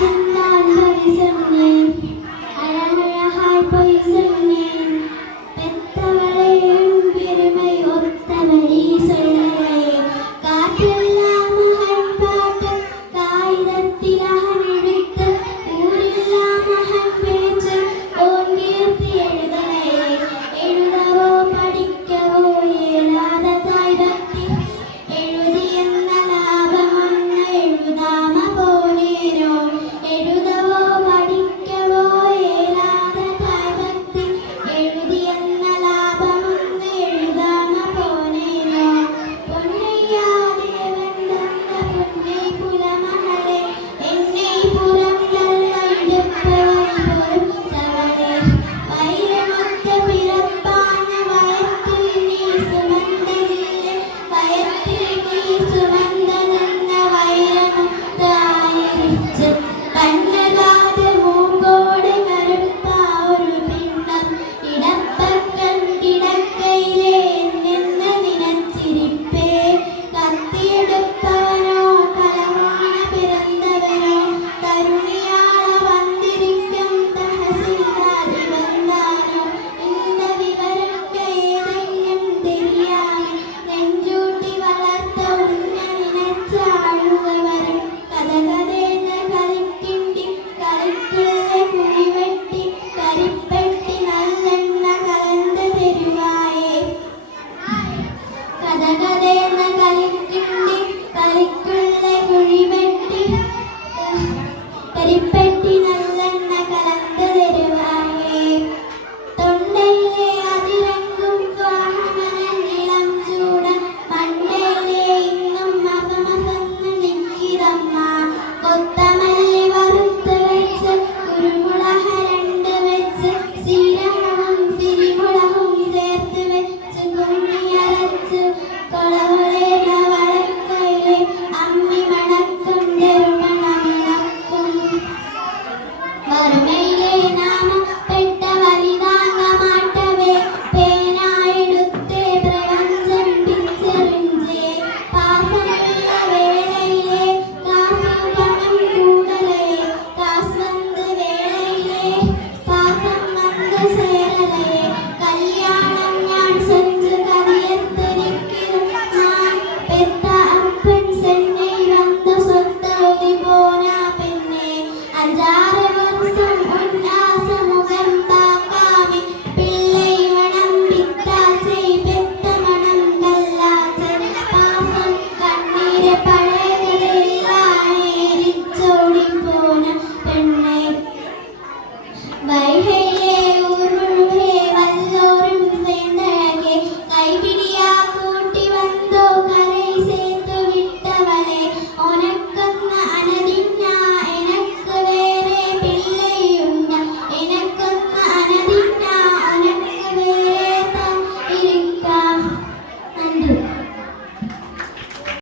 Thank you. Thank you.